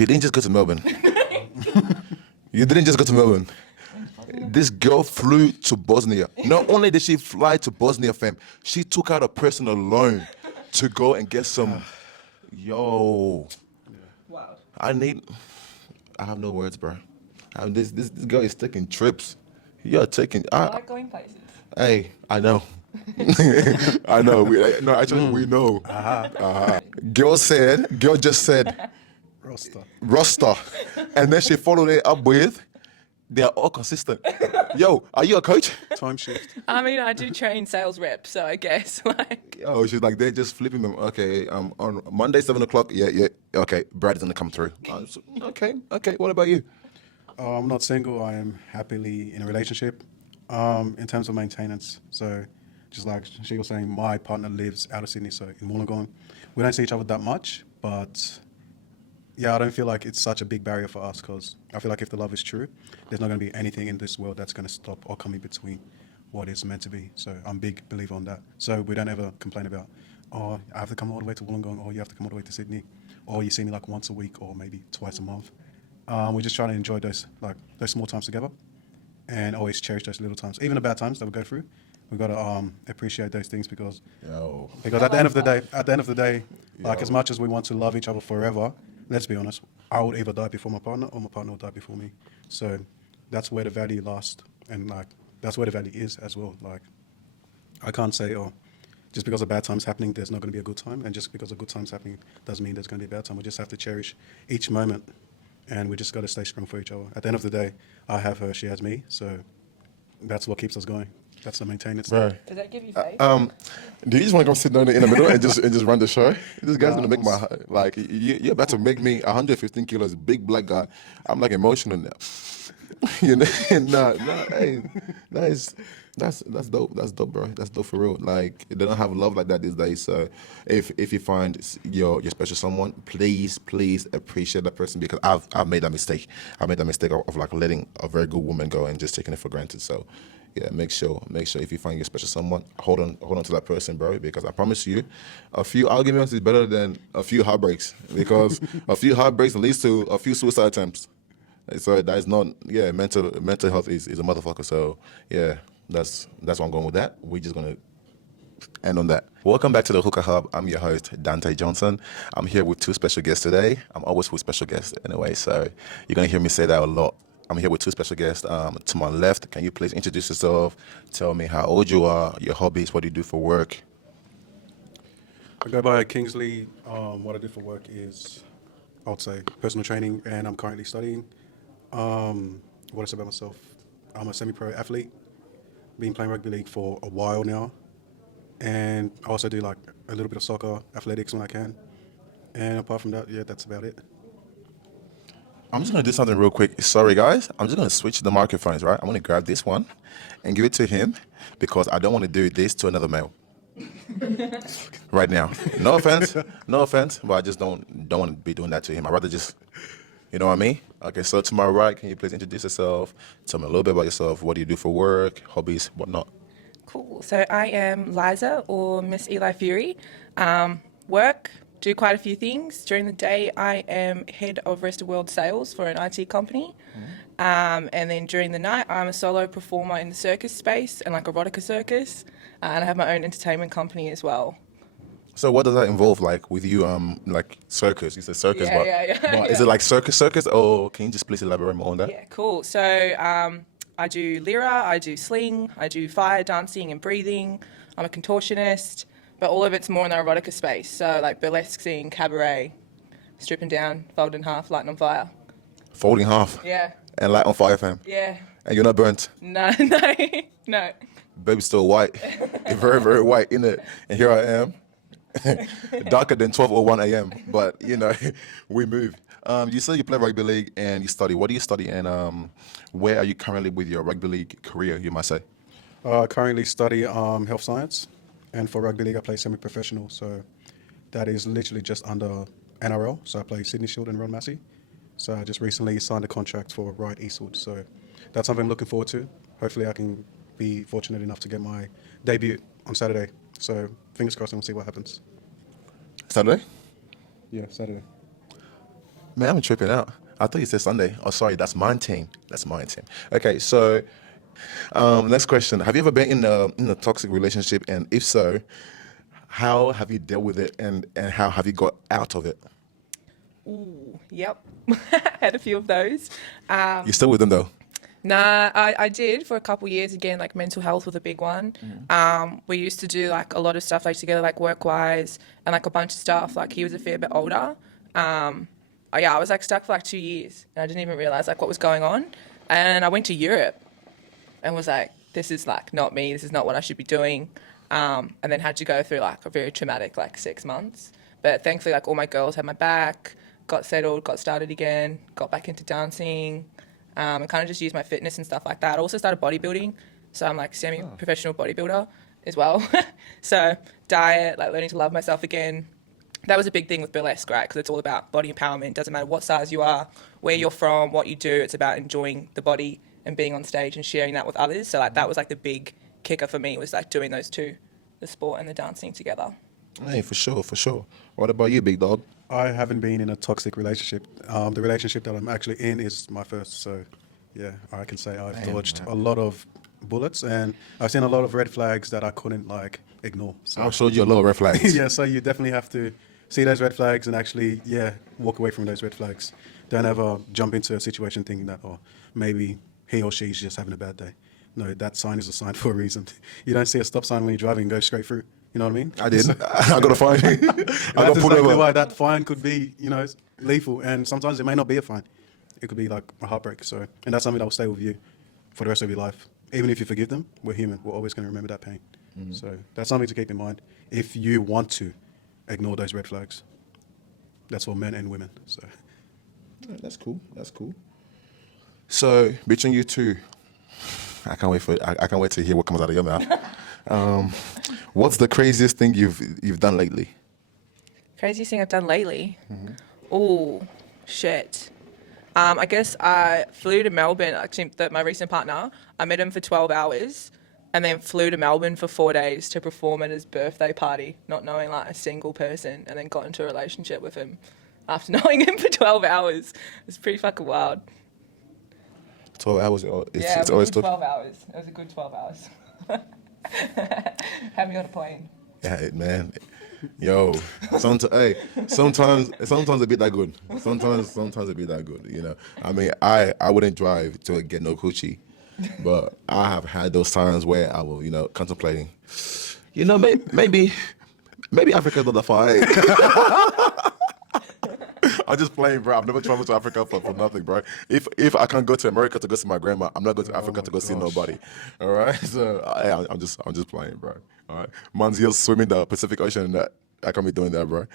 You didn't just go to Melbourne. You didn't just go to Melbourne. This girl flew to Bosnia. Not only did she fly to Bosnia, fam, she took out a personal loan to go and get some. Yo, Wow. I have no words, bro. This girl is taking trips. You're taking. I like going places. Hey, I know. I know. We know. Girl just said, roster. And then she followed it up with, they are all consistent. Yo, are you a coach? Time shift. I mean, I do train sales reps, so I guess like. Oh, she's like, they're just flipping them. Okay, on Monday, 7 o'clock. Yeah. Okay, Brad is going to come through. Okay. What about you? I'm not single. I am happily in a relationship. In terms of maintenance, so just like she was saying, my partner lives out of Sydney, so in Wollongong. We don't see each other that much, but yeah, I don't feel like it's such a big barrier for us because I feel like if the love is true, there's not going to be anything in this world that's going to stop or come in between what is meant to be. So I'm a big believer on that. So we don't ever complain about, oh, I have to come all the way to Wollongong, or you have to come all the way to Sydney, or you see me like once a week or maybe twice a month. We're just trying to enjoy those small times together and always cherish those little times, even the bad times that we go through. We've got to appreciate those things because at the end of the day, like as much as we want to love each other forever, let's be honest, I would either die before my partner or my partner will die before me. So that's where the value lasts, and like that's where the value is as well. Like I can't say, oh, just because a bad time's happening, there's not going to be a good time, and just because a good time's happening doesn't mean there's going to be a bad time. We just have to cherish each moment, and we just got to stay strong for each other. At the end of the day, I have her, she has me, so that's what keeps us going. That's the maintenance. Right. Does that give you faith? Do you just want to come sit down in the middle and just run the show? This guy's gonna make my like you're about to make me 115 kilos, big black guy. I'm like emotional now. You know, hey, that's dope. That's dope, bro. That's dope for real. Like they don't have love like that these days. So if you find your special someone, please appreciate that person because I've made that mistake. I made that mistake of like letting a very good woman go and just taking it for granted. So. Yeah, make sure if you find your special someone, hold on to that person, bro. Because I promise you, a few arguments is better than a few heartbreaks. Because a few heartbreaks leads to a few suicide attempts. So that is not mental health is a motherfucker. So yeah, that's where I'm going with that. We're just gonna end on that. Welcome back to the Hookah Hub. I'm your host, Dante Johnson. I'm here with two special guests today. I'm always with special guests anyway, so you're gonna hear me say that a lot. I'm here with two special guests. To my left, can you please introduce yourself? Tell me how old you are, your hobbies, what do you do for work? I go by Kingsley. What I do for work is, I would say, personal training, and I'm currently studying. What I say about myself, I'm a semi-pro athlete. Been playing rugby league for a while now, and I also do like a little bit of soccer, athletics when I can. And apart from that, yeah, that's about it. I'm just going to do something real quick. Sorry, guys. I'm just going to switch the microphones, right? I'm going to grab this one and give it to him because I don't want to do this to another male right now. No offense, but I just don't want to be doing that to him. I'd rather just, you know what I mean? Okay, so to my right, can you please introduce yourself? Tell me a little bit about yourself. What do you do for work, hobbies, whatnot? Cool. So I am Liza, or Miss Eli Fury. Work, do quite a few things. During the day, I am head of rest of world sales for an IT company. And then during the night, I'm a solo performer in the circus space and like erotica circus. And I have my own entertainment company as well. So what does that involve, like with you, like circus? You said circus, Yeah. but is it like circus, or can you just please elaborate more on that? Yeah, cool. So I do lyra, I do sling, I do fire dancing and breathing. I'm a contortionist, but all of it's more in the erotica space. So like burlesque scene, cabaret, stripping down, fold in half, lighting on fire. Folding half. Yeah. And light on fire, fam. Yeah. And you're not burnt. No. Baby's still white. You're very, very white, innit? And here I am. Darker than 12:01 a.m. But, you know, we move. You say you play rugby league and you study. What do you study and where are you currently with your rugby league career, you might say? I currently study health science, and for rugby league I play semi-professional, so that is literally just under NRL. So I play Sydney Shield and Ron Massey. So I just recently signed a contract for Wright Eastwood, so that's something I'm looking forward to. Hopefully I can be fortunate enough to get my debut on Saturday. So fingers crossed and we'll see what happens. Saturday? Yeah, Saturday. Man, I'm tripping out. I thought you said Sunday. Oh, sorry, that's my team. That's my team. Okay, so next question: have you ever been in a toxic relationship, and if so, how have you dealt with it, and how have you got out of it? Ooh, yep. Had a few of those. You're still with them though. Nah, I did for a couple years. Again, like mental health was a big one. We used to do like a lot of stuff like together, like work wise, and like a bunch of stuff. Like he was a fair bit older. Yeah, I was like stuck for like 2 years, and I didn't even realize like what was going on. And I went to Europe, and was like, this is like not me. This is not what I should be doing. And then had to go through like a very traumatic like 6 months. But thankfully, like all my girls had my back. Got settled, got started again, got back into dancing. And kind of just used my fitness and stuff like that. I also started bodybuilding, so I'm like semi-professional bodybuilder as well. So diet, like learning to love myself again. That was a big thing with burlesque, right? Because it's all about body empowerment. Doesn't matter what size you are, where you're from, what you do. It's about enjoying the body and being on stage and sharing that with others. So like that was like the big kicker for me, was like doing those two, the sport and the dancing together. Hey, for sure, for sure. What about you, big dog? I haven't been in a toxic relationship. The relationship that I'm actually in is my first. So, yeah, I can say I've dodged a lot of bullets, and I've seen a lot of red flags that I couldn't like ignore. So, I showed you a lot of red flags. yeah, so you definitely have to see those red flags and actually, walk away from those red flags. Don't ever jump into a situation thinking that, oh, maybe he or she's just having a bad day. No, that sign is a sign for a reason. You don't see a stop sign when you're driving and go straight through. You know what I mean? I did. I got a fine. I got That's pulled exactly over. why that fine could be, lethal. And sometimes it may not be a fine. It could be like a heartbreak. So, and that's something that will stay with you for the rest of your life. Even if you forgive them, we're human. We're always going to remember that pain. So that's something to keep in mind if you want to ignore those red flags. That's for men and women. So That's cool. That's cool. So between you two, I can't wait to hear what comes out of your mouth. What's the craziest thing you've done lately? Craziest thing I've done lately? Oh, shit. I guess I flew to Melbourne. Actually, my recent partner, I met him for 12 hours and then flew to Melbourne for 4 days to perform at his birthday party, not knowing like a single person, and then got into a relationship with him after knowing him for 12 hours. It's pretty fucking wild. 12 hours. It's always 12 hours. It was a good 12 hours. Had me on a plane. Yeah, man. Yo, sometimes it be that good. Sometimes it be that good. I mean, I wouldn't drive to get no coochie, but I have had those times where I will, contemplating. Maybe Africa's not that far. I'm just playing, bro. I've never traveled to Africa for nothing, bro. If I can't go to America to go see my grandma, I'm not going to Africa to go see nobody. All right, so I'm just playing, bro. All right, man's here swimming the Pacific Ocean, and that I can't be doing that, bro.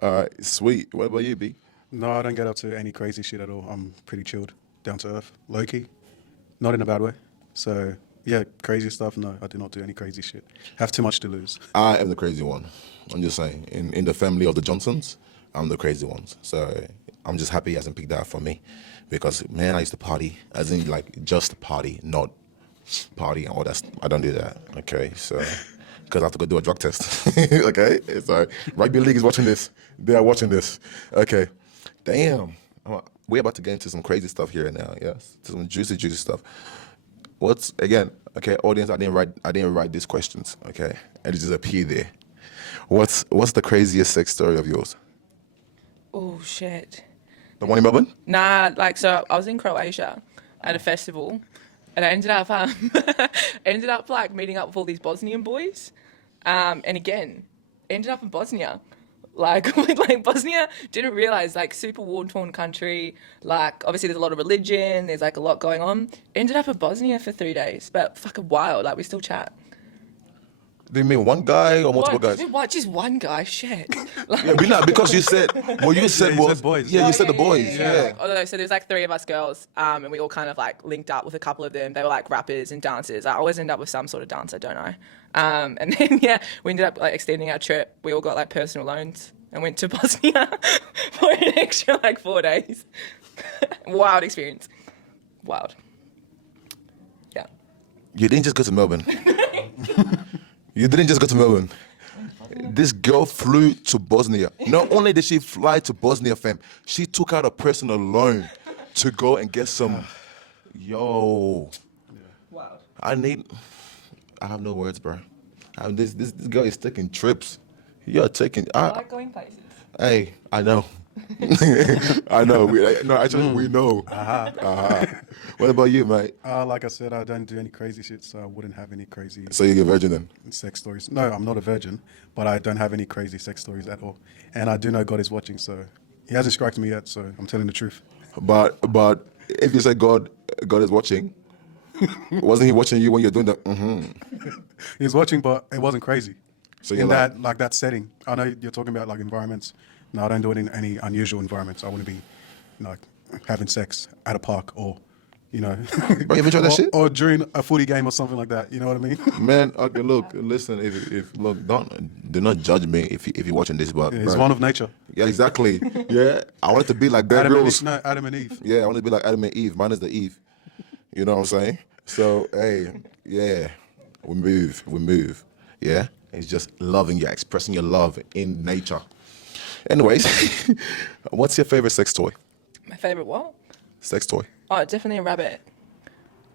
All right, sweet. What about you, B? no, I don't get up to any crazy shit at all. I'm pretty chilled, down to earth, low key, not in a bad way. So yeah, crazy stuff. No, I do not do any crazy shit. Have too much to lose. I am the crazy one. I'm just saying. In the family of the Johnsons, I'm the crazy ones. So I'm just happy he hasn't picked that from me, because man, I used to party, as in like just party, not party and all that. I don't do that. Okay, so because I have to go do a drug test. Okay, so rugby league is watching this. They are watching this. Okay, damn. We're about to get into some crazy stuff here now. Yes, some juicy stuff. Okay, audience, I didn't write these questions. Okay, and it just appeared there. What's the craziest sex story of yours? Oh, shit. The one in Melbourne? Nah, so I was in Croatia at a festival, and I ended up like meeting up with all these Bosnian boys, and again, ended up in Bosnia. Bosnia, didn't realize, like, super war-torn country, like, obviously there's a lot of religion, there's like a lot going on. Ended up in Bosnia for 3 days, but fucking wild, like we still chat. Do you mean one guy or multiple guys? What? Just one guy? Shit. Yeah, because you said you said boys. Yeah, you said the boys. Yeah. Although, so there's like 3 of us girls, and we all kind of like linked up with a couple of them. They were like rappers and dancers. I always end up with some sort of dancer, don't I? And then we ended up like extending our trip. We all got like personal loans and went to Bosnia for an extra like 4 days. Wild experience. Wild. Yeah. You didn't just go to Melbourne. You didn't just go to Melbourne. This girl flew to Bosnia. Not only did she fly to Bosnia, fam, she took out a personal loan to go and get some. Yo, Wow. I have no words, bro. This girl is taking trips. You're taking. I like going places. Hey, I know. I know. We know. What about you, mate? Like I said, I don't do any crazy shit, so I wouldn't have any crazy So you're a virgin then? sex stories. No, I'm not a virgin, but I don't have any crazy sex stories at all. And I do know God is watching, so he hasn't struck me yet, so I'm telling the truth. But if you say God is watching, wasn't he watching you when you're doing that? He's watching, but it wasn't crazy. So In you're that setting. I know you're talking about like environments. No, I don't do it in any unusual environments. I wouldn't be like having sex at a park or, you know, Bro, you ever tried that shit? or during a footy game or something like that. You know what I mean? Man, okay, look, listen. If look, do not judge me if you're watching this, but It's bro, one of nature. yeah, exactly. Yeah, I want it to be like Bear Grylls. Adam and Eve. Yeah, I want it to be like Adam and Eve. Mine is the Eve. You know what I'm saying? So hey, yeah, we move. Yeah, it's just loving you, expressing your love in nature. Anyways, what's your favorite sex toy? My favorite what? Sex toy, Oh, definitely a rabbit.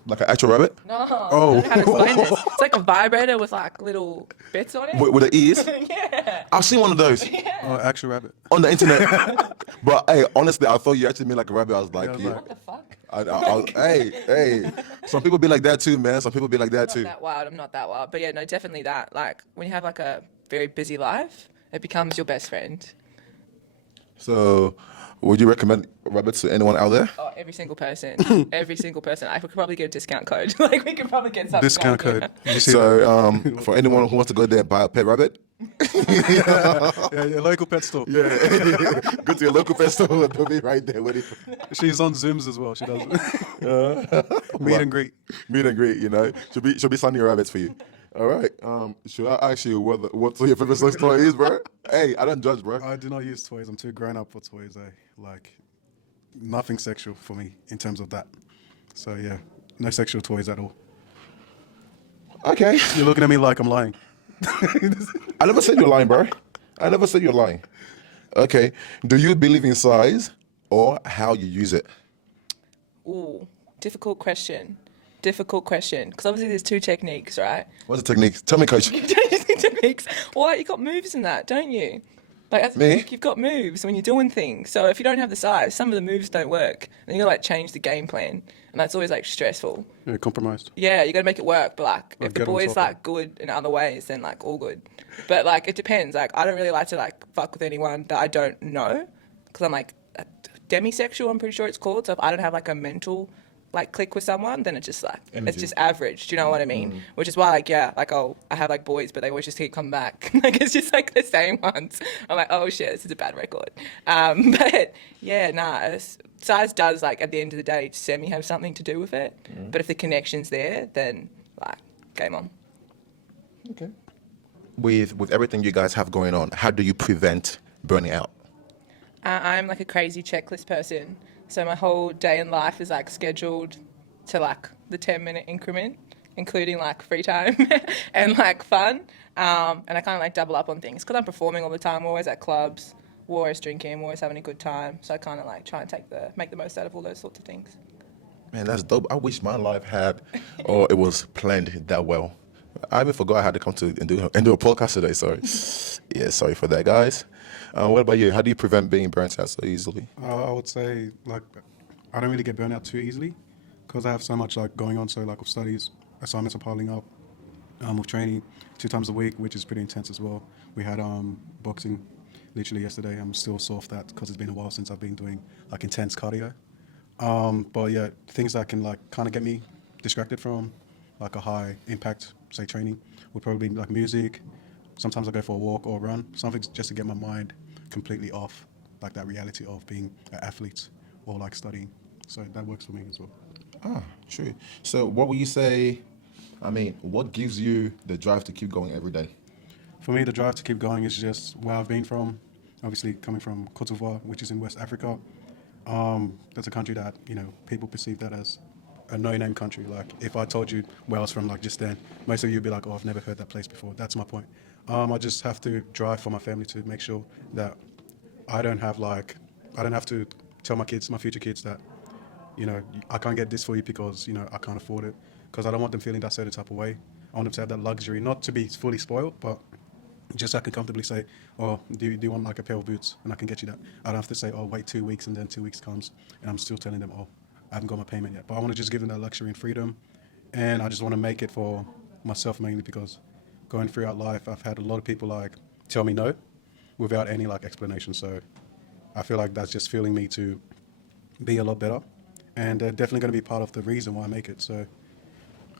like an actual rabbit No, I don't know how to explain this. It's like a vibrator with like little bits on it. with the ears. Yeah. I've seen one of those Oh, actual rabbit. on the internet. But hey, honestly, I thought you actually mean like a rabbit. I was like, Yeah, I was yeah. like- What the fuck? Hey, some people be like that too, man. Some people be like that Not too. that wild. I'm not that wild. But yeah, no, definitely that. Like when you have like a very busy life, it becomes your best friend. So, would you recommend rabbits to anyone out there? Oh, every single person. Every single person. I could probably get a discount code. Like we could probably get something. Discount going. code. Did you see that? So, for anyone who wants to go there and buy a pet rabbit, Yeah, your local pet store. yeah, go to your local pet store. They'll be right there waiting. She's on Zooms as well. She does meet and greet. Meet and greet, you know. She'll be signing your rabbits for you. All right. Should I ask you what your favorite sex toy is, bro? Hey, I don't judge, bro. I do not use toys. I'm too grown up for toys. Like nothing sexual for me in terms of that. So yeah, no sexual toys at all. Okay. You're looking at me like I'm lying. I never said you're lying, bro. I never said you're lying. Okay. Do you believe in size or how you use it? Ooh, difficult question. Difficult question. Because obviously there's two techniques, right? What's the technique? Tell me, coach. Techniques. Well, you got moves in that, don't you? Like as a Me? cook, you've got moves when you're doing things. So if you don't have the size, some of the moves don't work. Then you gotta like change the game plan, and that's always like stressful. Yeah, compromised. Yeah, you gotta make it work. But like, Like, if the get on boy's top of like good in other ways, then like all good. But like, it depends. Like, I don't really like to like fuck with anyone that I don't know, because I'm like demisexual. I'm pretty sure it's called. So if I don't have like a mental like click with someone, then it's just like Energy. it's just average. Do you know what I mean? Which is why like yeah, like I have like boys, but they always just keep coming back. Like it's just like the same ones. I'm like, oh shit, this is a bad record. But yeah, nah, size does like at the end of the day semi have something to do with it. But if the connection's there, then like game on. Okay. With everything you guys have going on, how do you prevent burning out? I'm like a crazy checklist person. So my whole day in life is like scheduled to like the 10-minute increment, including like free time and like fun. And I kind of like double up on things because I'm performing all the time. We're always at clubs, we're always drinking, we're always having a good time. So I kind of like try and make the most out of all those sorts of things. Man, that's dope. I wish my life had, or it was planned that well. I even forgot I had to come to and do a podcast today. Sorry. Yeah, sorry for that, guys. What about you? How do you prevent being burnt out so easily? I would say like I don't really get burnt out too easily because I have so much like going on. So like with studies, assignments are piling up. With training 2 times a week, which is pretty intense as well. We had boxing literally yesterday. I'm still sore off that because it's been a while since I've been doing like intense cardio. But yeah, things that can like kind of get me distracted from like a high impact, say training, would probably be like music. Sometimes I go for a walk or a run, something just to get my mind completely off like that reality of being an athlete or like studying. So that works for me as well. Ah, true. So what would you say, what gives you the drive to keep going every day? For me, the drive to keep going is just where I've been from. Obviously, coming from Côte d'Ivoire, which is in West Africa. That's a country that, you know, people perceive that as a no-name country. Like, if I told you where I was from, like, just then, most of you would be like, oh, I've never heard that place before. That's my point. I just have to drive for my family to make sure that I don't have to tell my kids, my future kids, that I can't get this for you because I can't afford it. Because I don't want them feeling that certain type of way. I want them to have that luxury, not to be fully spoiled, but just so I can comfortably say, oh, do you want like a pair of boots? And I can get you that. I don't have to say, oh, wait 2 weeks, and then 2 weeks comes and I'm still telling them, oh, I haven't got my payment yet. But I want to just give them that luxury and freedom. And I just want to make it for myself mainly, because going throughout life, I've had a lot of people like tell me no without any like explanation. So I feel like that's just fueling me to be a lot better. And they're definitely going to be part of the reason why I make it. So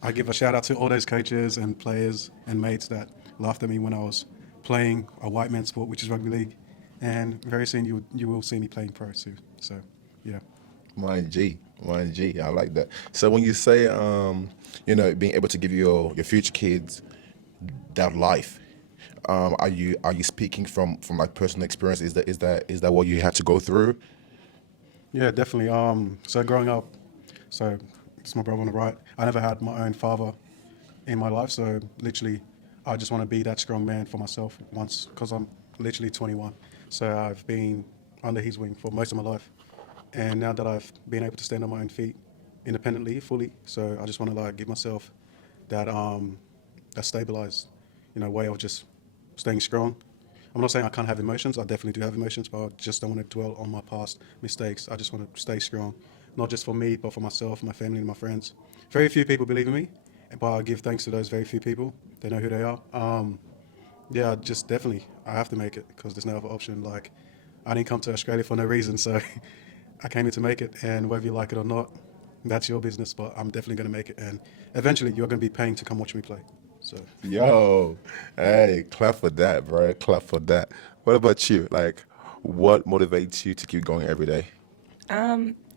I give a shout out to all those coaches and players and mates that laughed at me when I was playing a white man's sport, which is rugby league. And very soon you will see me playing pro too. So, yeah. YG, I like that. So when you say, being able to give your future kids that life, are you speaking from like personal experience? Is that what you had to go through? Yeah, definitely. So growing up, so it's my brother on the right. I never had my own father in my life, so literally, I just want to be that strong man for myself once, because I'm literally 21. So I've been under his wing for most of my life, and now that I've been able to stand on my own feet independently, fully, so I just want to like give myself that that stabilized, way of just staying strong. I'm not saying I can't have emotions. I definitely do have emotions, but I just don't want to dwell on my past mistakes. I just want to stay strong, not just for me, but for myself, my family, and my friends. Very few people believe in me, but I give thanks to those very few people. They know who they are. Yeah, just definitely, I have to make it because there's no other option. Like, I didn't come to Australia for no reason, so I came here to make it. And whether you like it or not, that's your business. But I'm definitely going to make it, and eventually, you're going to be paying to come watch me play. So. Yo, hey, clap for that, bro. Clap for that. What about you? Like, what motivates you to keep going every day?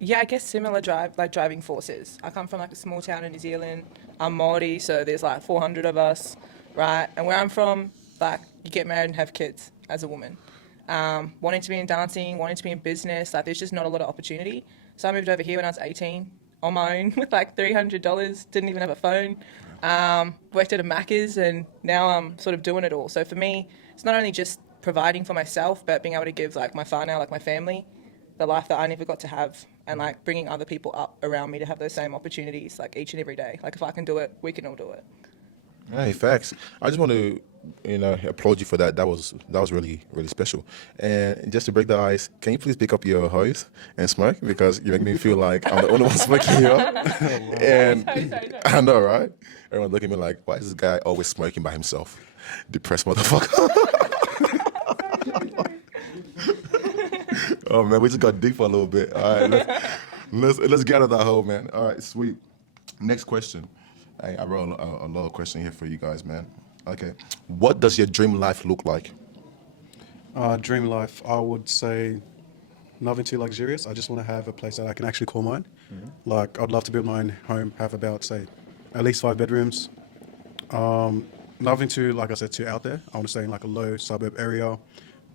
Yeah, I guess similar driving forces. I come from like a small town in New Zealand. I'm Māori, so there's like 400 of us, right? And where I'm from, like, you get married and have kids as a woman. Wanting to be in dancing, wanting to be in business, like there's just not a lot of opportunity. So I moved over here when I was 18 on my own with like $300, didn't even have a phone. Worked at a Macca's, and now I'm sort of doing it all. So for me, it's not only just providing for myself, but being able to give like my whānau, like my family, the life that I never got to have, and like bringing other people up around me to have those same opportunities like each and every day. Like if I can do it, we can all do it. Hey, facts. I just want to, applaud you for that. That was really, really special. And just to break the ice, can you please pick up your hose and smoke, because you make me feel like I'm the only one smoking here. And Sorry. I know, right? Everyone look at me like, why is this guy always smoking by himself? Depressed motherfucker. Oh man, we just got deep for a little bit. All right, let's get out of that hole, man. All right, sweet. Next question. Hey, I wrote a little question here for you guys, man. Okay, what does your dream life look like? Dream life, I would say nothing too luxurious. I just want to have a place that I can actually call mine. Like, I'd love to build my own home, have about, say, at least 5 bedrooms. Nothing too, like I said, too out there. I want to stay in like a low suburb area.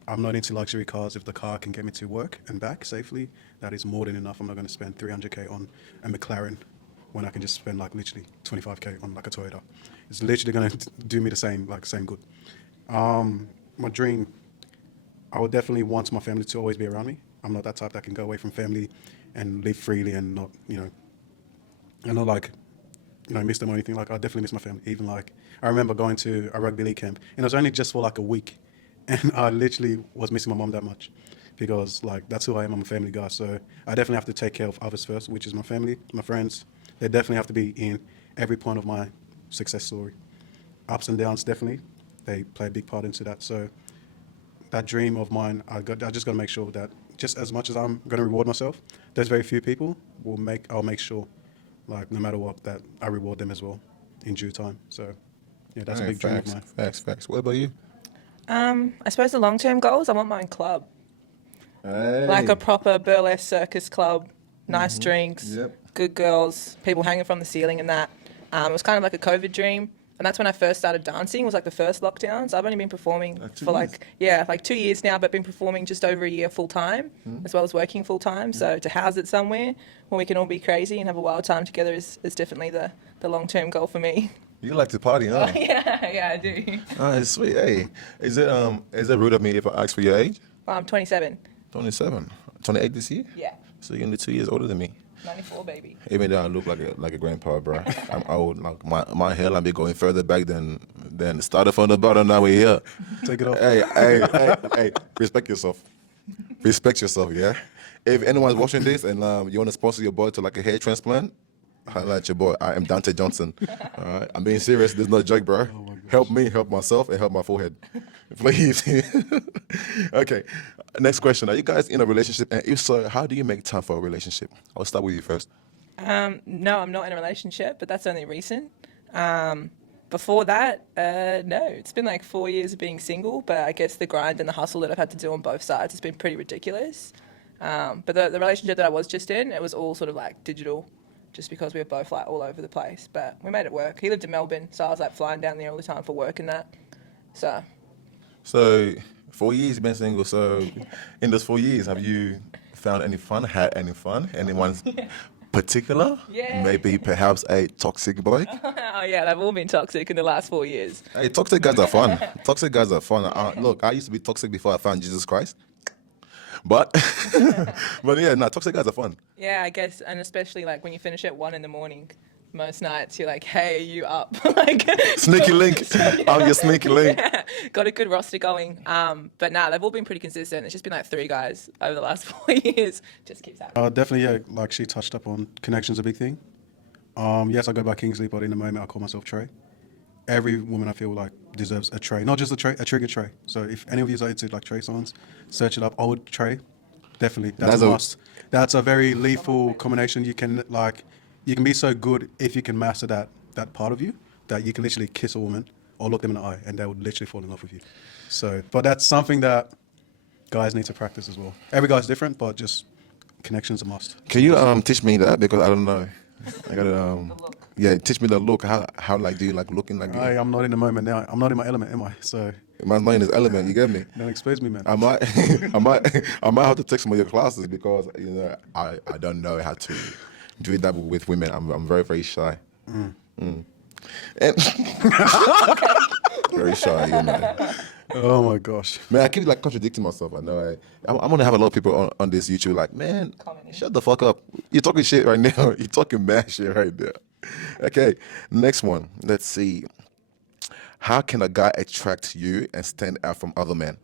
I'm not into luxury cars. If the car can get me to work and back safely, that is more than enough. I'm not going to spend 300K on a McLaren when I can just spend like literally 25K on like a Toyota. It's literally going to do me the same good. My dream, I would definitely want my family to always be around me. I'm not that type that can go away from family and live freely and not, and not like, miss them or anything. Like, I definitely miss my family. Even like, I remember going to a rugby league camp, and it was only just for like a week. And I literally was missing my mom that much, because like, that's who I am. I'm a family guy. So I definitely have to take care of others first, which is my family, my friends. They definitely have to be in every point of my success story. Ups and downs, definitely. They play a big part into that. So that dream of mine, I just got to make sure that just as much as I'm going to reward myself, there's very few people I'll make sure, like, no matter what, that I reward them as well in due time. So yeah, that's a big dream of mine. Facts. What about you? I suppose the long-term goals, I want my own club. Hey. Like a proper burlesque circus club, nice drinks, Yep. good girls, people hanging from the ceiling and that. It was kind of like a COVID dream. And that's when I first started dancing. It was like the first lockdown. So I've only been performing 2 for years. like 2 years now, but been performing just over a year full time, as well as working full time. So to house it somewhere where we can all be crazy and have a wild time together is definitely the long-term goal for me. You like to party, huh? Yeah, I do. It's sweet. Hey, is it rude of me if I ask for your age? I'm 27. 27, 28 this year. Yeah. So you're only 2 years older than me. 94, baby. Even though I look like a grandpa, bro. I'm old. Like my hairline be going further back than started from the bottom. Now we're here. Take it off. Hey, respect yourself. Respect yourself, yeah. If anyone's watching this and you want to sponsor your boy to like a hair transplant, highlight your boy. I am Dante Johnson. All right, I'm being serious. This is not a joke, bro. Help me, help myself, and help my forehead, please. Okay. Next question: are you guys in a relationship? And if so, how do you make time for a relationship? I'll start with you first. No, I'm not in a relationship, but that's only recent. Before that, no, it's been like 4 years of being single, but I guess the grind and the hustle that I've had to do on both sides has been pretty ridiculous. But the relationship that I was just in, it was all sort of like digital, just because we were both like all over the place. But we made it work. He lived in Melbourne, so I was like flying down there all the time for work and that. So 4 years you've been single. So in those 4 years, have you found any fun? Had any fun? Anyone's particular? Yeah. Maybe perhaps a toxic boy? Oh yeah, they've all been toxic in the last 4 years. Hey, toxic guys are fun. Toxic guys are fun. Look, I used to be toxic before I found Jesus Christ. But, but yeah, no, toxic guys are fun. Yeah, I guess, and especially like when you finish at 1 a.m, most nights you're like, hey, are you up? Like Sneaky link. I'm your sneaky link. Yeah, got a good roster going. But nah, they've all been pretty consistent. It's just been like 3 guys over the last 4 years. Just keeps happening. Definitely, yeah, like she touched up on connection's a big thing. Yes, I go by Kingsley, but in the moment I call myself Trey. Every woman I feel like deserves a Trey, not just a trigger Trey. So if any of you are into like Trey songs, search it up. Old Trey, definitely, that's a must. That's a very lethal combination. You can be so good if you can master that part of you that you can literally kiss a woman or look them in the eye and they would literally fall in love with you. So, but that's something that guys need to practice as well. Every guy's different, but just connection's a must. Can you teach me that, because I don't know. I gotta teach me the look. How like do you like looking like? I'm not in the moment now. I'm not in my element, am I? So Man's not in his element. You get me? don't expose me, man. I might I might have to take some of your classes, because I don't know how to do that with women. I'm very, very shy. And very shy, Oh my gosh. Man, I keep like contradicting myself. I know. I'm gonna have a lot of people on this YouTube like, man, shut the fuck up. You're talking shit right now. You're talking mad shit right there. Okay, next one. Let's see. How can a guy attract you and stand out from other men?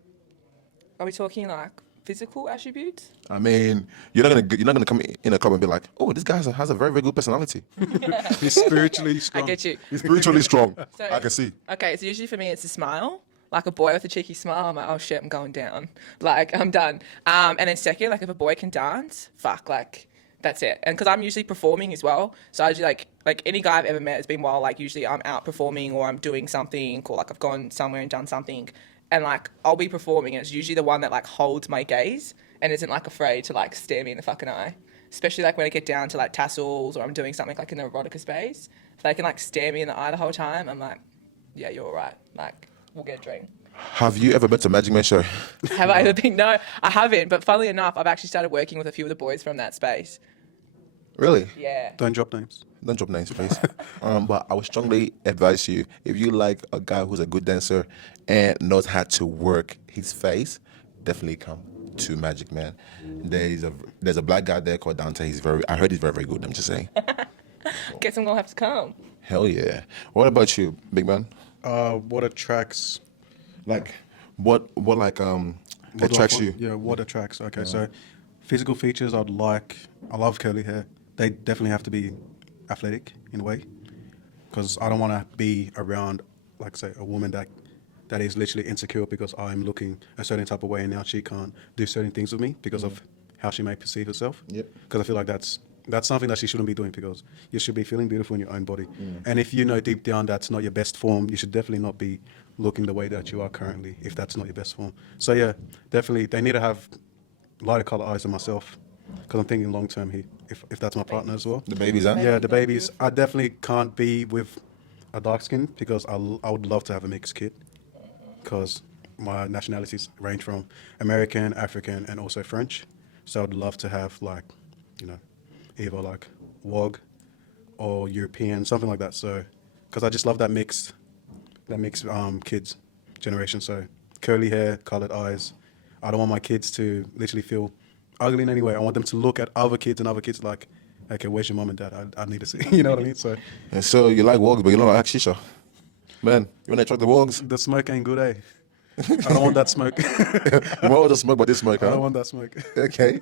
Are we talking like physical attributes? I mean, you're not gonna come in a club and be like, oh, this guy has a very, very good personality. He's spiritually strong. I get you. He's spiritually strong. So- I can see. Okay, so usually for me it's a smile. Like a boy with a cheeky smile, I'm like, oh shit, I'm going down. Like, I'm done. And then second, like if a boy can dance, fuck, like, that's it. And because I'm usually performing as well. So I usually like any guy I've ever met has been, well, like usually I'm out performing or I'm doing something or like I've gone somewhere and done something. And like I'll be performing and it's usually the one that like holds my gaze and isn't like afraid to like stare me in the fucking eye. Especially like when I get down to like tassels or I'm doing something like in the erotica space. If they can like stare me in the eye the whole time, I'm like, yeah, you're all right. Like, we'll get a drink. Have you ever been to Magic Man show? Have I ever been? No, I haven't. But funnily enough, I've actually started working with a few of the boys from that space. Really? Yeah. Don't drop names. Don't drop names, please. But I would strongly advise you, if you like a guy who's a good dancer and knows how to work his face, definitely come to Magic Man. There's a black guy there called Dante. I heard he's very, very good. I'm just saying. Guess I'm gonna have to come. Hell yeah. What about you, big man? What attracts? Like, what What do I attracts find- you? Yeah, what attracts? Okay, so physical features I love curly hair. They definitely have to be athletic in a way, because I don't want to be around, like say, a woman that is literally insecure because I'm looking a certain type of way and now she can't do certain things with me because of how she may perceive herself. Yep. Because I feel like that's something that she shouldn't be doing, because you should be feeling beautiful in your own body. And if you know deep down that's not your best form, you should definitely not be looking the way that you are currently if that's not your best form. So yeah, definitely they need to have lighter color eyes than myself, because I'm thinking long term here, if that's my partner as well. The babies, huh? Yeah, the babies. I definitely can't be with a dark skin, because I would love to have a mixed kid, because my nationalities range from American, African, and also French. So I'd love to have like, either like WOG or European, something like that. So because I just love that mixed kids generation. So curly hair, colored eyes. I don't want my kids to literally feel ugly in any way. I want them to look at other kids and other kids like, okay, where's your mom and dad? I need to see. You know what I mean? So And so you like wogs, but you don't like shisha. Man, you want to try the wogs? the smoke ain't good, eh? I don't want that smoke. You want to smoke, but this smoke, I huh? don't want that smoke. Okay.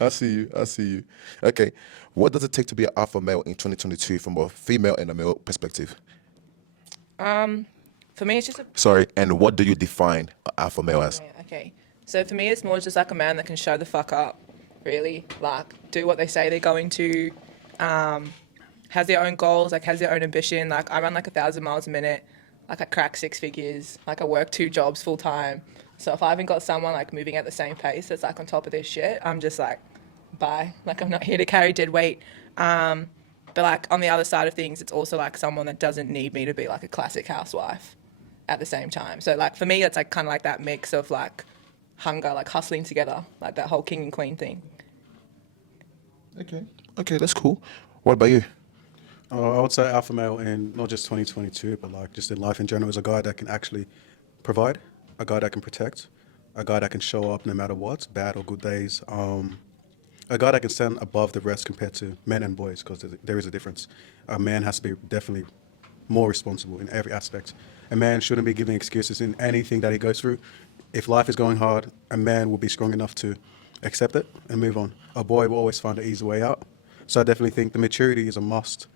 I see you. Okay. What does it take to be an alpha male in 2022 from a female and a male perspective? For me, it's just a Sorry, and what do you define an alpha male as? okay. So for me, it's more just like a man that can show the fuck up, really. Like, do what they say they're going to, has their own goals, like, has their own ambition. Like, I run like 1,000 miles a minute. Like, I crack 6 figures. Like, I work 2 jobs full time. So if I haven't got someone, like, moving at the same pace that's, like, on top of their shit, I'm just like, bye. Like, I'm not here to carry dead weight. But, like, on the other side of things, it's also, like, someone that doesn't need me to be, like, a classic housewife at the same time. So, like, for me, it's, like, kind of like that mix of, like, hunger, like, hustling together, like that whole king and queen thing. Okay, that's cool. What about you? I would say alpha male in not just 2022, but like just in life in general is a guy that can actually provide, a guy that can protect, a guy that can show up no matter what, bad or good days. A guy that can stand above the rest compared to men and boys, because there is a difference. A man has to be definitely more responsible in every aspect. A man shouldn't be giving excuses in anything that he goes through. If life is going hard, a man will be strong enough to accept it and move on. A boy will always find an easy way out. So I definitely think the maturity is a must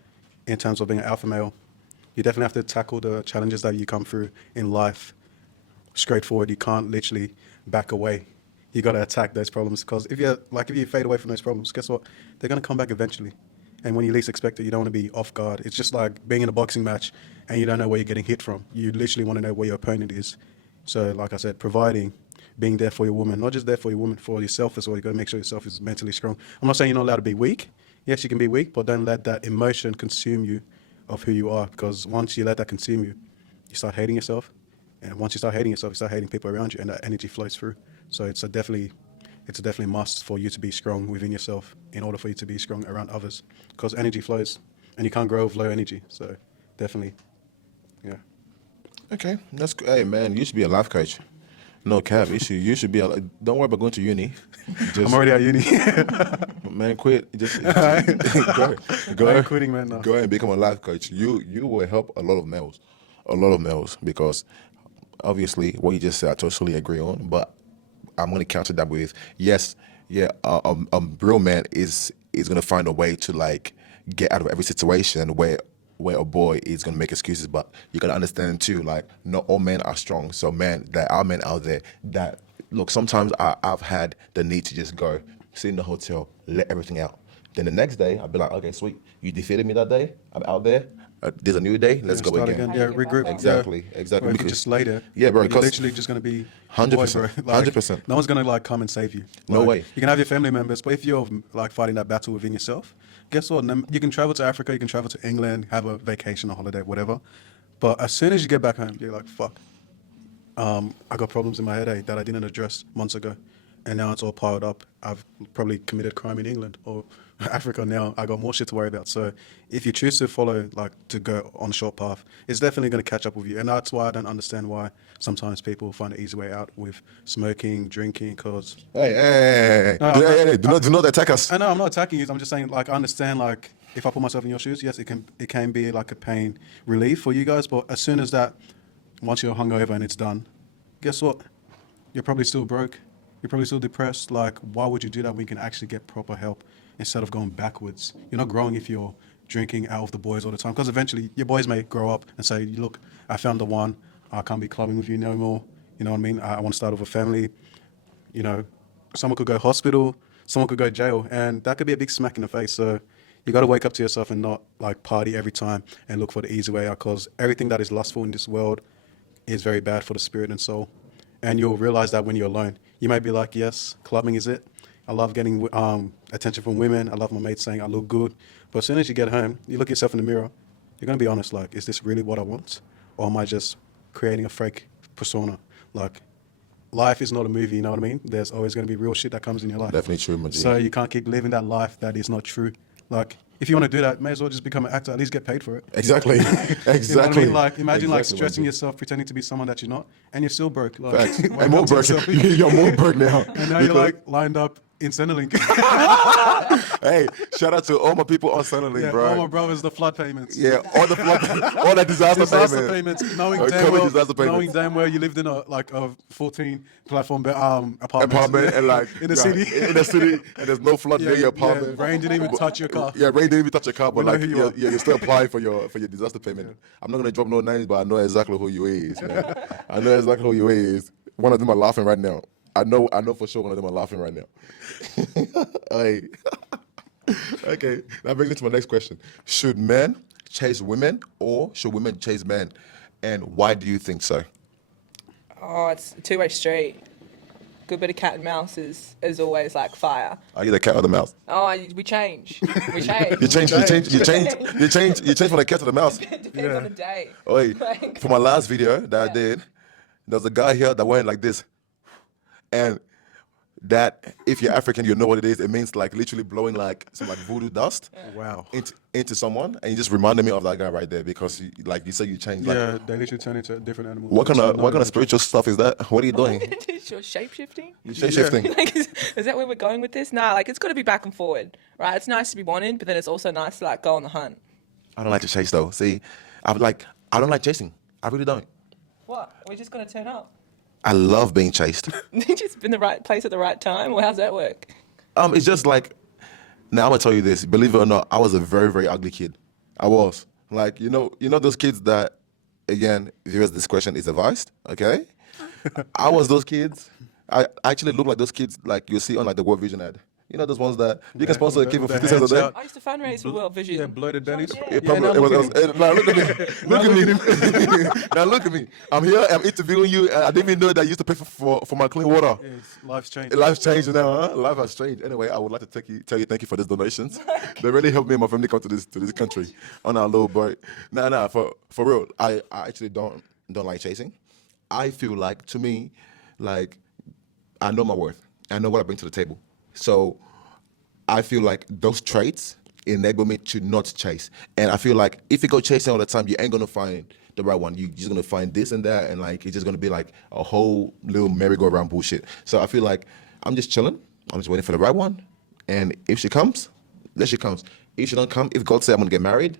in terms of being an alpha male. You definitely have to tackle the challenges that you come through in life straightforward. You can't literally back away. You got to attack those problems, because if you fade away from those problems, guess what? They're going to come back eventually. And when you least expect it, you don't want to be off guard. It's just like being in a boxing match and you don't know where you're getting hit from. You literally want to know where your opponent is. So like I said, providing, being there for your woman, not just there for your woman, for yourself as well. You got to make sure yourself is mentally strong. I'm not saying you're not allowed to be weak. Yes, you can be weak, but don't let that emotion consume you of who you are, because once you let that consume you, you start hating yourself. And once you start hating yourself, you start hating people around you, and that energy flows through. So it's a definitely must for you to be strong within yourself in order for you to be strong around others, because energy flows and you can't grow with low energy. So definitely, yeah. Okay, that's good. Hey man, you should be a life coach. No cap. You should be. Don't worry about going to uni. Just, I'm already at uni. man, quit. Just go I ahead. ain't quitting, man. No. Go ahead and become a life coach. You will help a lot of males, because obviously what you just said I totally agree on. But I'm going to counter that with yes, yeah. A real man is going to find a way to like get out of every situation where a boy is going to make excuses. But you got to understand too, like not all men are strong. So there are men out there that look. Sometimes I've had the need to just go sit in the hotel, let everything out. Then the next day I'll be like, okay, sweet, you defeated me that day. I'm out there. There's a new day. Let's go Start again. Yeah, regroup. Exactly. Or if you Because- just lay there. Yeah, bro, You're 'cause- literally just going to be 100%, boy, bro. Like, 100%. No one's going to like come and save you. No Like, way. You can have your family members, but if you're like fighting that battle within yourself, guess what? You can travel to Africa, you can travel to England, have a vacation, a holiday, whatever. But as soon as you get back home, you're like, fuck. I got problems in my head that I didn't address months ago, and now it's all piled up. I've probably committed crime in England or Africa. Now I got more shit to worry about. So if you choose to follow, like to go on a short path, it's definitely going to catch up with you. And that's why I don't understand why sometimes people find an easy way out with smoking, drinking, because Hey. No, Do not attack us. I know I'm not attacking you. I'm just saying, like, I understand, like, if I put myself in your shoes, yes, it can be like a pain relief for you guys. But as soon as that, once you're hungover and it's done, guess what? You're probably still broke. You're probably still depressed. Like, why would you do that when you can actually get proper help instead of going backwards? You're not growing if you're drinking out of the boys all the time, because eventually your boys may grow up and say, look, I found the one. I can't be clubbing with you no more. You know what I mean? I want to start with a family. You know, someone could go hospital, someone could go jail, and that could be a big smack in the face. So you got to wake up to yourself and not like party every time and look for the easy way out, because everything that is lustful in this world is very bad for the spirit and soul. And you'll realize that when you're alone. You might be like, yes, clubbing is it. I love getting attention from women. I love my mates saying I look good. But as soon as you get home, you look yourself in the mirror, you're going to be honest, like, is this really what I want? Or am I just creating a fake persona? Like, life is not a movie, you know what I mean? There's always going to be real shit that comes in your life. Definitely true, my G. So you can't keep living that life that is not true. Like, if you want to do that, may as well just become an actor. At least get paid for it. Exactly. You know what I Exactly. mean? Like, imagine like Exactly, stressing man. yourself, pretending to be someone that you're not, and you're still broke. Like, Facts. wake And more up to broke. yourself. You're more broke now. And now you're like lined up in Centrelink. Hey, shout out to all my people on Centrelink, Yeah, bro. all my brothers, the flood payments. Yeah, all the all that disaster Disaster payments. payments, knowing Oh, damn COVID well, disaster payments. knowing damn well you lived in a 14 platform apartment. Apartment and like in the yeah, city. in the city, and there's no flood near your apartment. rain didn't even touch your car. Yeah, rain didn't even touch your car, but know like who you you're, are. you're still applying for your disaster payment. I'm not gonna drop no names, but I know exactly who you is, man. I know exactly who you is. One of them are laughing right now. I know for sure one of them are laughing right now. Hey. Okay, that brings me to my next question. Should men chase women or should women chase men? And why do you think so? Oh, it's a two-way street. Good bit of cat and mouse is always like fire. Are you the cat or the mouse? Oh, we change. We change. You change from the cat to the mouse. Depends on the day. Oi, Like- for my last video that I did, there was a guy here that went like this. And that, if you're African, you know what it is. It means like literally blowing like some like voodoo dust Wow. into someone. And you just reminded me of that guy right there because like you said you changed. Like, Yeah, they literally turn into a different animal. what kind of spiritual stuff is that? What are you doing? You're shape-shifting? You shape shifting. Like, is that where we're going with this? Nah, like, it's got to be back and forward, right? It's nice to be wanted, but then it's also nice to, like, go on the hunt. I don't like to chase though. See, I don't like chasing. I really don't. What? We're just going to turn up? I love being chased. Just been the right place at the right time? Well, how's that work? It's just like, now I'm gonna tell you this. Believe it or not, I was a very, very ugly kid. I was like, you know those kids that, again, viewers' discretion is advised. Okay, I was those kids. I actually look like those kids like you see on like the World Vision ad. You know those ones that you can sponsor a kid for the 50 cents a hands day. out. I used to fundraise for World Vision. Yeah, bloated bellies. Yeah. It probably, now it look was, now look at me. Look at me. Now look at me. I'm here. I'm interviewing you. And I didn't even know that you used to pay for my clean water. Yes, life's changed. Life's changed now, huh? Life has changed. Anyway, I would like to tell you thank you for these donations. They really helped me and my family come to this country on our little boat. Nah, for real. I actually don't like chasing. I feel like, to me, like, I know my worth. I know what I bring to the table. So I feel like those traits enable me to not chase. And I feel like if you go chasing all the time, you ain't gonna find the right one. You're just gonna find this and that, and like it's just gonna be like a whole little merry-go-round bullshit. So I feel like I'm just chilling. I'm just waiting for the right one. And if she comes, then she comes. If she don't come, if God says I'm gonna get married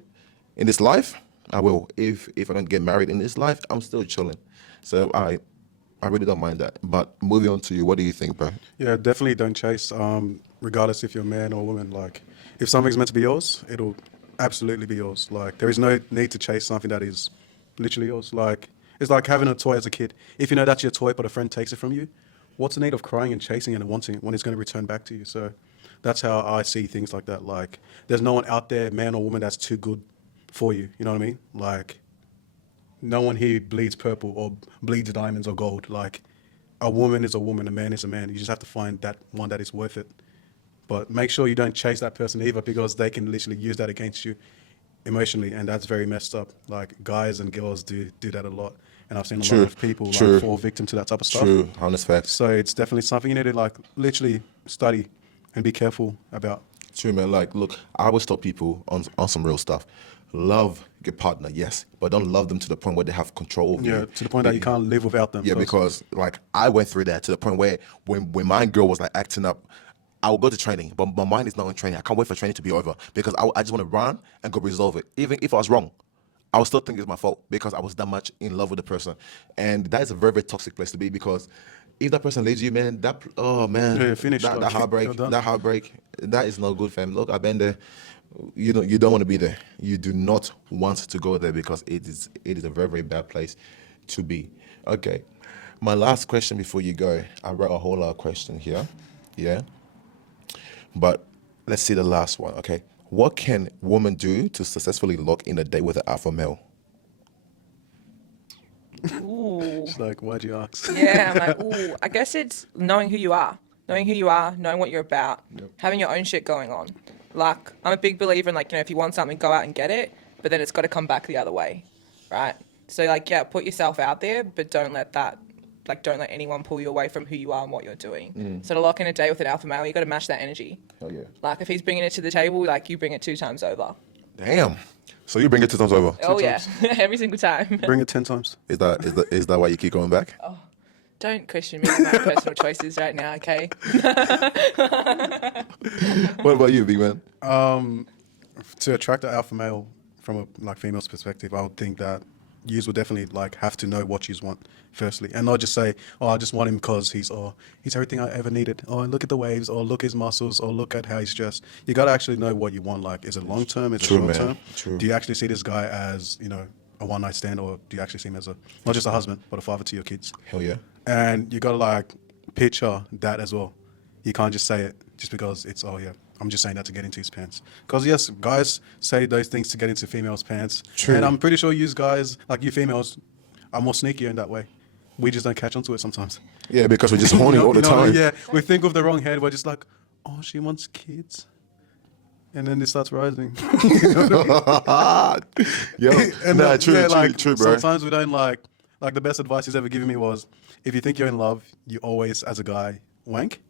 in this life, I will. If I don't get married in this life, I'm still chilling. So I really don't mind that. But moving on to you, what do you think, bro? Yeah, definitely don't chase. Regardless if you're a man or a woman. Like, if something's meant to be yours, it'll absolutely be yours. Like, there is no need to chase something that is literally yours. Like, it's like having a toy as a kid. If you know that's your toy, but a friend takes it from you, what's the need of crying and chasing and wanting it when it's going to return back to you? So that's how I see things like that. Like, there's no one out there, man or woman, that's too good for you. You know what I mean? Like, no one here bleeds purple or bleeds diamonds or gold. Like, a woman is a woman, a man is a man. You just have to find that one that is worth it. But make sure you don't chase that person either, because they can literally use that against you emotionally, and that's very messed up. Like, guys and girls do that a lot, and I've seen a lot of people like fall victim to that type of stuff. True, honest facts. So it's definitely something you need to like literally study and be careful about. True, man. Like, look, I always tell people on some real stuff. Love your partner, yes, but don't love them to the point where they have control over you. Yeah, to the point that you can't live without them. Yeah, because like I went through that to the point where when my girl was like acting up, I would go to training, but my mind is not in training. I can't wait for training to be over because I just want to run and go resolve it. Even if I was wrong, I would still think it's my fault because I was that much in love with the person. And that is a very, very toxic place to be, because if that person leaves you, man, Yeah, finished. that Like, heartbreak, you're done. that is not good, fam. Look, I've been there. You don't want to be there. You do not want to go there because it is a very, very bad place to be. Okay. My last question before you go, I wrote a whole lot of questions here. Yeah. But let's see the last one, okay? What can women do to successfully lock in a date with an alpha male? Ooh. It's like, why'd you ask? Yeah, I'm like, ooh. I guess it's knowing who you are, knowing what you're about, having your own shit going on. Like, I'm a big believer in, like, if you want something, go out and get it, but then it's got to come back the other way, right? So, like, yeah, put yourself out there, but don't let that like don't let anyone pull you away from who you are and what you're doing. So to lock in a day with an alpha male, you got to match that energy. Hell yeah. Like if he's bringing it to the table, like you bring it 2 times over. Damn. So you bring it 2 times over. Oh yeah, every single time. Bring it 10 times. Is that why you keep going back? Don't question me on my personal choices right now, okay? What about you, big man? To attract an alpha male from a like female's perspective, I would think that you would definitely like have to know what you want firstly, and not just say, "Oh, I just want him because he's everything I ever needed." Oh, and look at the waves, or look at his muscles, or look at how he's dressed. You got to actually know what you want. Like, is it long term? Is it True, short man. term? True. Do you actually see this guy as a one night stand, or do you actually see him as not just a husband but a father to your kids? Hell yeah. And you got to like picture that as well. You can't just say it just because it's, oh yeah, I'm just saying that to get into his pants. Because yes, guys say those things to get into females' pants. True. And I'm pretty sure you guys, like you females, are more sneakier in that way. We just don't catch on to it sometimes. Yeah, because we're just horny all the time. Yeah, we think of the wrong head. We're just like, oh, she wants kids. And then it starts rising. Yo, And nah, then, true, yeah, true, like, true, bro. sometimes we don't like the best advice he's ever given me was, if you think you're in love, you always, as a guy, wank.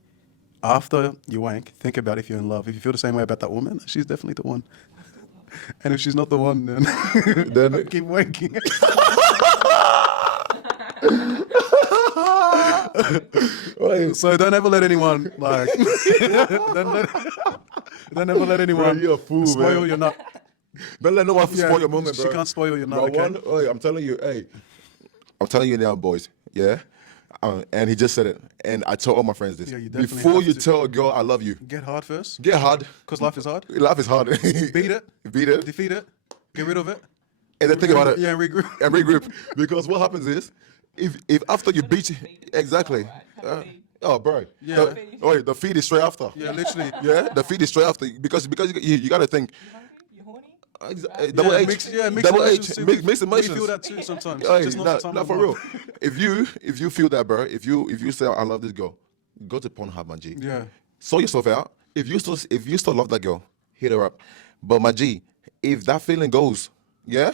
After you wank, think about if you're in love. If you feel the same way about that woman, she's definitely the one. And if she's not the one, then, Then- keep wanking. So don't ever let anyone like don't ever let anyone Bro, you're a fool, spoil man. your nut. Don't let no one Yeah, spoil your moment, bro. she can't spoil your nut, Bro, okay? hey, I'm telling you, I'm telling you now, boys. Yeah. And he just said it, and I told all my friends this. Yeah, you definitely Before have you to. tell a girl I love you, Get hard first, get hard. because life is hard. Life is hard. Beat it, Beat it. defeat it, get rid of it. And then think about it. Yeah, regroup. And regroup. Because what happens is, if after you beat, exactly. Oh, bro. Yeah. The feed is straight after. Yeah, literally. Yeah, the feed is straight after because you got to think. Double Yeah, H, mix double emotions H, too. mix We emotions. feel that too sometimes. Hey, Just not nah, the time nah, of for month. real. If you feel that, bro, if you say I love this girl, go to Pornhub, my G. Yeah. Sort yourself out. If you still love that girl, hit her up. But my G, if that feeling goes, yeah,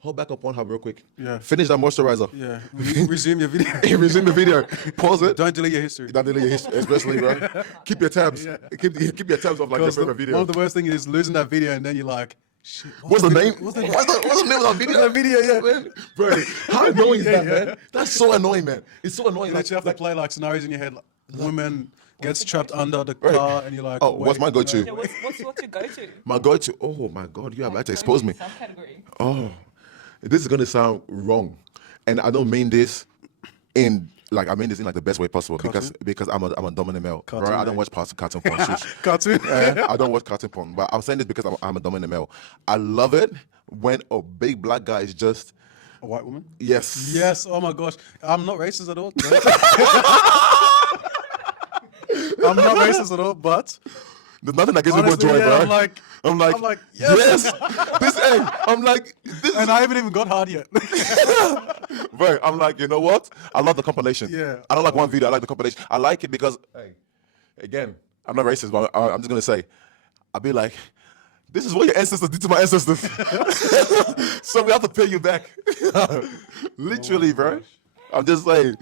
hold back up Pornhub real quick. Yeah. Finish that moisturizer. Yeah, resume your video. Resume the video. Pause it. Don't delete your history. Don't delete your history, especially, bro. Keep your tabs. Keep your tabs of like your Because favorite video. one of the worst things is losing that video and then you're like, shit, What's the name? What's the What's the name of that video? That video, yeah. Man, bro, how annoying is that, Yeah. man? That's so annoying, man. It's so annoying. Like, you have to play like scenarios in your head. Like, woman gets trapped under the car and you're like, Oh, what's wait, my go-to? Yeah, what's your go-to? My go-to. Oh my God, you have had to expose me. Subcategory. Oh, this is gonna sound wrong, and I don't mean this in like I mean this in like the best way possible because I'm a dominant male. Cartoon, Bro, I don't eh? watch cartoon porn. Shush. Cartoon. I don't watch cartoon porn, but I'm saying this because I'm a dominant male. I love it when a big black guy is just A white woman? yes. Yes, oh my gosh. I'm not racist at all. I'm not racist at all, but There's nothing that gives me more honestly, joy, yeah, bro. I'm like, yes. yes. This hey, I'm like this. And I haven't even got hard yet. Bro, I'm like, you know what? I love the compilation. Yeah. I don't like one video. I like the compilation. I like it because, hey, again, I'm not racist, but I'm just gonna say, I'll be like, this is what your ancestors did to my ancestors, so we have to pay you back. Literally, bro. I'm just saying.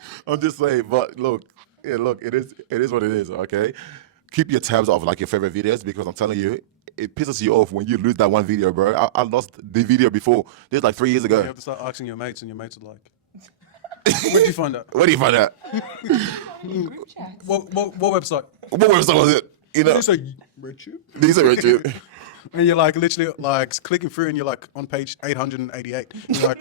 But look, it is what it is. Okay, keep your tabs off like your favorite videos because I'm telling you, it pisses you off when you lose that one video, bro. I lost the video before. This was like 3 years ago. You have to start asking your mates, and your mates are like, where'd you find that? Where do you find that? What website? What website was it? You know, It's like, RedTube. these are Richard. And you're like literally like clicking through and you're like on page 888. You're like,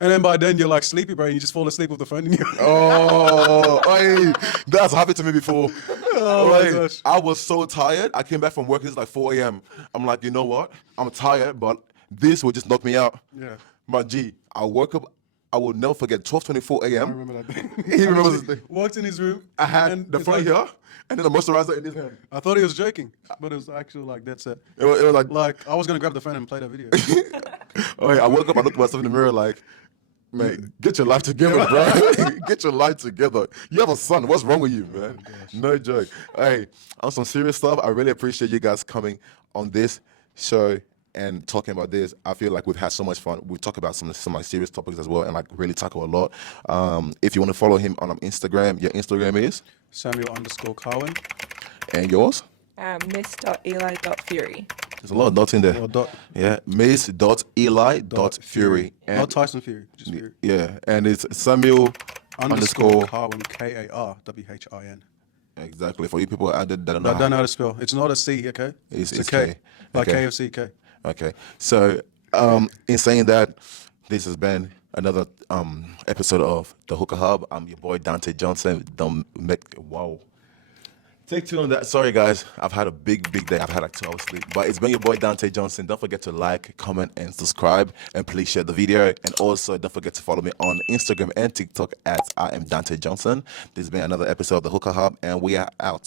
and then by then you're like sleepy, bro, and you just fall asleep with the phone in your Oh, hey, that's happened to me before. Oh my Hey, gosh. I was so tired. I came back from work. It's like 4 a.m. I'm like, you know what? I'm tired, but this will just knock me out. Yeah. My G, I woke up. I will never forget. 12:24 I a.m. remember that day. He remembers this day. Walked in his room. I had and the it's phone like- here and then the moisturizer in his hand. I thought he was joking, but it was actually like dead set. It was like, Like I was gonna grab the phone and play that video. oh, yeah, I woke up. I looked at myself in the mirror like, man, get your life together, bro. Get your life together. You have a son. What's wrong with you, man? No joke. Hey, on some serious stuff, I really appreciate you guys coming on this show and talking about this. I feel like we've had so much fun. We talk about some like serious topics as well, and like really tackle a lot. If you want to follow him on Instagram, your Instagram is Samuel_Carwin. and yours. Miss.eli.fury. There's a lot of dots in there. Or dot. Yeah, Miss.eli.fury. Not Tyson Fury, just Fury. Yeah, and it's Samuel underscore. Carwin, Karwhin. Exactly. For you people out there that don't know, I don't know how to spell. It's not a C, okay? It's a K. K. Like Okay. KFC K. Okay. So, in saying that, this has been another episode of the Hookah Hub. I'm your boy Dante Johnson. Wow. Take two on that. Sorry, guys. I've had a big day. I've had like 2 hours sleep. But it's been your boy Dante Johnson. Don't forget to like, comment, and subscribe. And please share the video. And also, don't forget to follow me on Instagram and TikTok at I am Dante Johnson. This has been another episode of the Hookah Hub, and we are out.